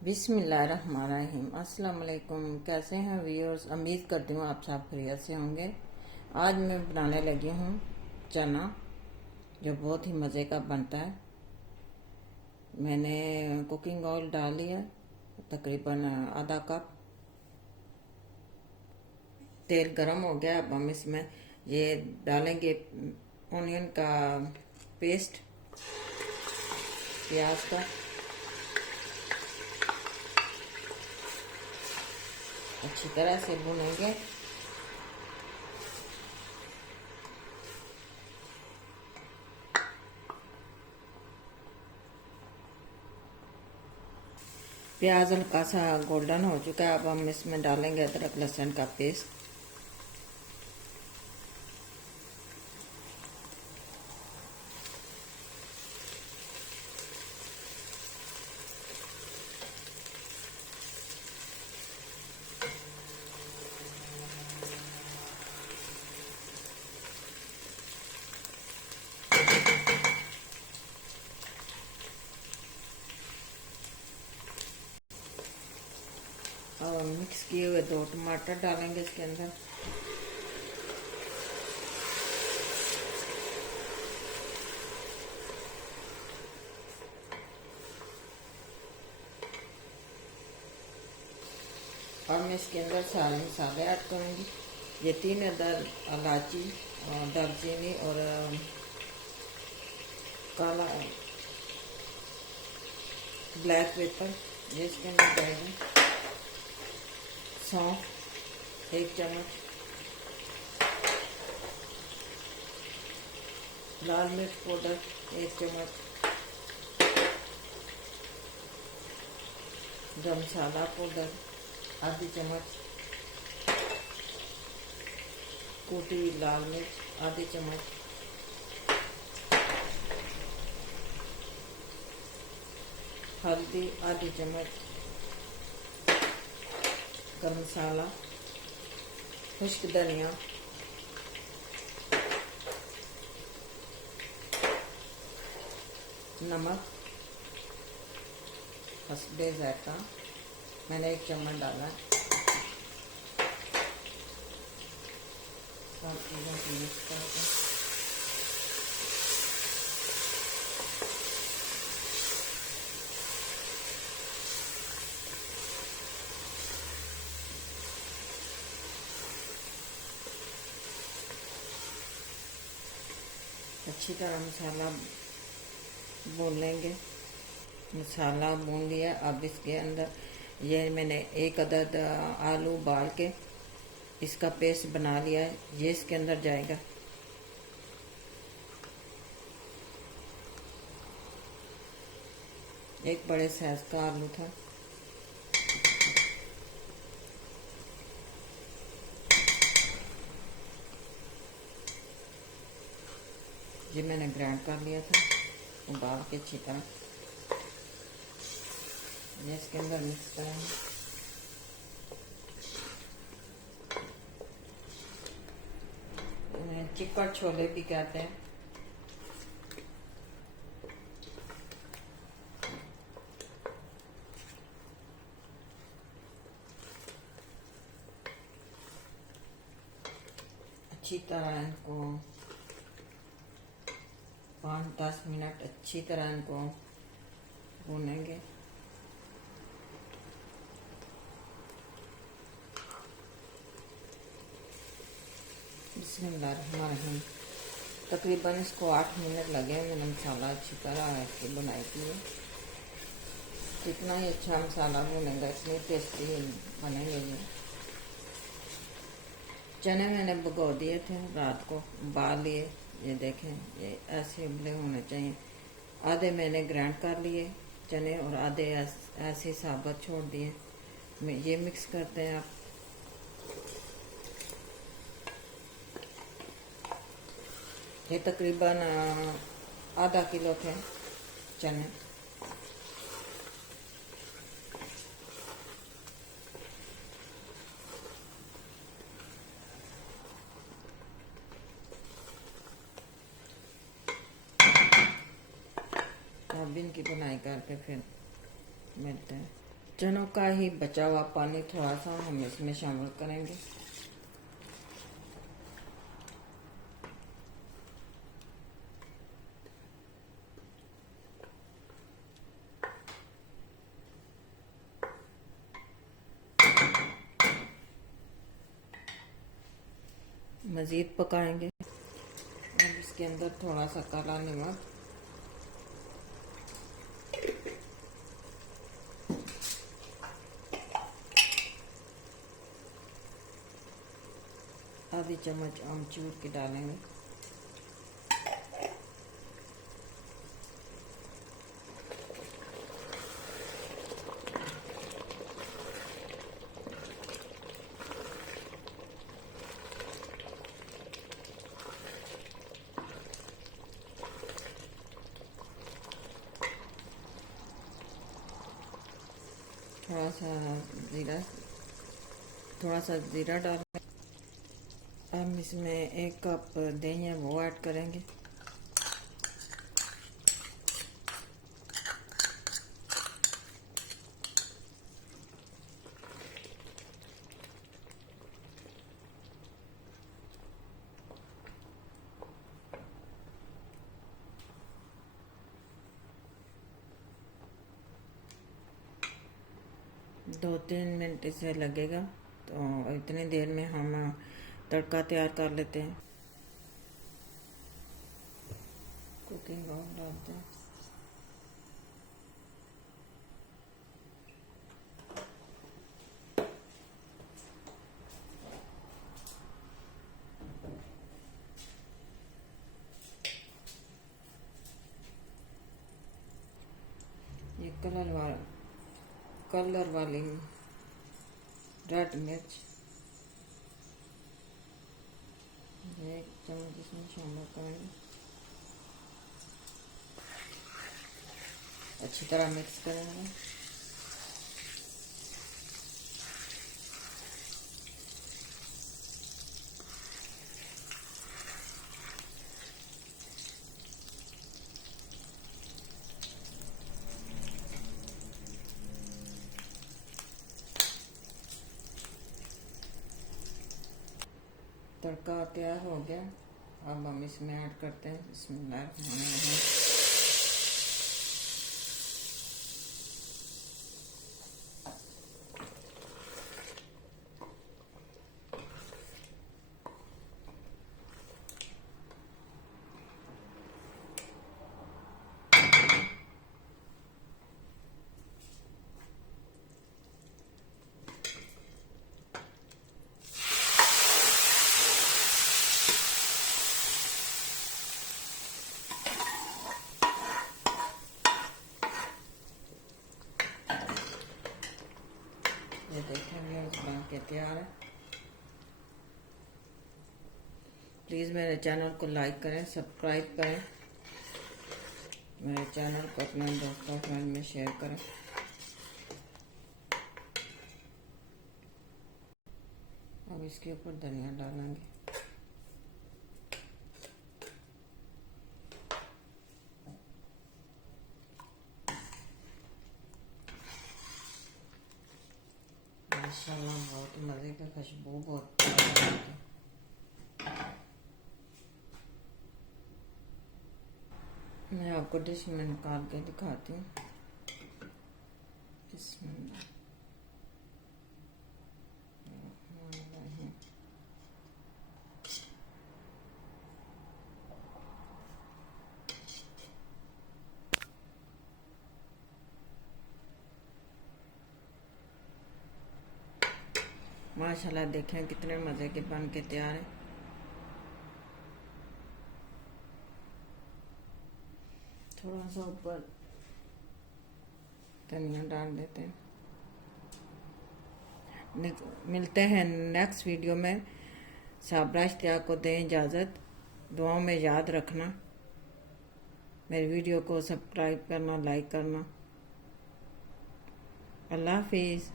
बिस्मिल्लाहिर्रहमानिर्रहीम। अस्सलाम वालेकुम। कैसे हैं व्यूअर्स? उम्मीद करती हूँ आप सब खैरियत से होंगे। आज मैं बनाने लगी हूँ चना, जो बहुत ही मज़े का बनता है। मैंने कुकिंग ऑयल डाल लिया, तकरीबन आधा कप। तेल गरम हो गया। अब हम इसमें ये डालेंगे ऑनियन का पेस्ट, प्याज का। अच्छी तरह से भूनेंगे। प्याज हल्का सा गोल्डन हो चुका है। अब हम इसमें डालेंगे अदरक लहसुन का पेस्ट। और मिक्स किए हुए 2 टमाटर डालेंगे इसके अंदर। और मैं इसके अंदर सारे मसाले ऐड करूँगी। ये 3 अदर इलायची, दालचीनी और काला ब्लैक पेपर, ये इसके अंदर जाएगा। सौंफ 1 चम्मच, लाल मिर्च पाउडर 1 चम्मच, गरम मसाला पाउडर आधी चम्मच, कुटी लाल मिर्च आधी चम्मच, हल्दी आधी चम्मच, गरम मसाला, खुश्क धनिया, नमक हस्बे जायका, मैंने 1 चम्मच डाला है। सब चीज़ों को मिक्स करके अच्छी तरह मसाला भून लेंगे। मसाला भून लिया। अब इसके अंदर ये मैंने 1 अदद आलू उबाल के इसका पेस्ट बना लिया है, ये इसके अंदर जाएगा। एक बड़े साइज का आलू था। ये मैंने ग्राइंड कर लिया था उबाल के अच्छी तरह। ये इसके अंदर मिक्स करेंगे। चिकन छोले भी कहते हैं। अच्छी तरह इनको 5-10 मिनट अच्छी तरह इनको भूनेंगे। बिस्मिल्लाहिर्रहमानिर्रहीम। तकरीबन इसको 8 मिनट लगे। मैंने मसाला अच्छी तरह की बनाई थी। जितना ही अच्छा मसाला भुनेगा इतनी टेस्टी बनेंगे ये। चने मैंने भिगो दिए थे रात को, उबाल लिए। ये देखें, ये ऐसे उबले होने चाहिए। आधे मैंने ग्राइंड कर लिए चने और आधे ऐसे साबुत छोड़ दिए। ये मिक्स करते हैं आप। ये तकरीबन आधा किलो थे चने। अब इनकी बुनाई करके फिर मिलते हैं। चनों का ही बचा हुआ पानी थोड़ा सा हम इसमें शामिल करेंगे। मज़ीद पकाएंगे। अब इसके अंदर थोड़ा सा काला नमक, आधी चम्मच आमचूर की डालेंगे। थोड़ा सा ज़ीरा डालें। हम इसमें 1 कप दही है वो ऐड करेंगे। दो तीन मिनट इसे लगेगा, तो इतनी देर में हम तड़का तैयार कर लेते हैं। कुकिंग ऑयल डालते हैं। ये कलर वाली रेड मिर्च 1 चम्मच इसमें शामिल करेंगे। अच्छी तरह मिक्स करेंगे। तड़का तैयार हो गया। अब हम इसमें ऐड करते हैं बिस्मिल्लाहिर्रहमानिर्रहीम। ये देखें व्यूअर्स, बन के तैयार है। प्लीज़ मेरे चैनल को लाइक करें, सब्सक्राइब करें, मेरे चैनल को अपने दोस्तों फ्रेंड में शेयर करें। अब इसके ऊपर धनिया डालेंगे। माशाल्लाह बहुत मज़े का, खुशबू बहुत है। मैं आपको डिश में निकाल के दिखाती हूँ। बिस्मिल्लाह। माशाल्लाह देखें कितने मज़े के बन के तैयार है। थोड़ा सा ऊपर धनिया डाल देते हैं। मिलते हैं नेक्स्ट वीडियो में। साबरा इश्तियाक को दें इजाज़त। दुआओं में याद रखना। मेरी वीडियो को सब्सक्राइब करना, लाइक करना। अल्लाह हाफिज़।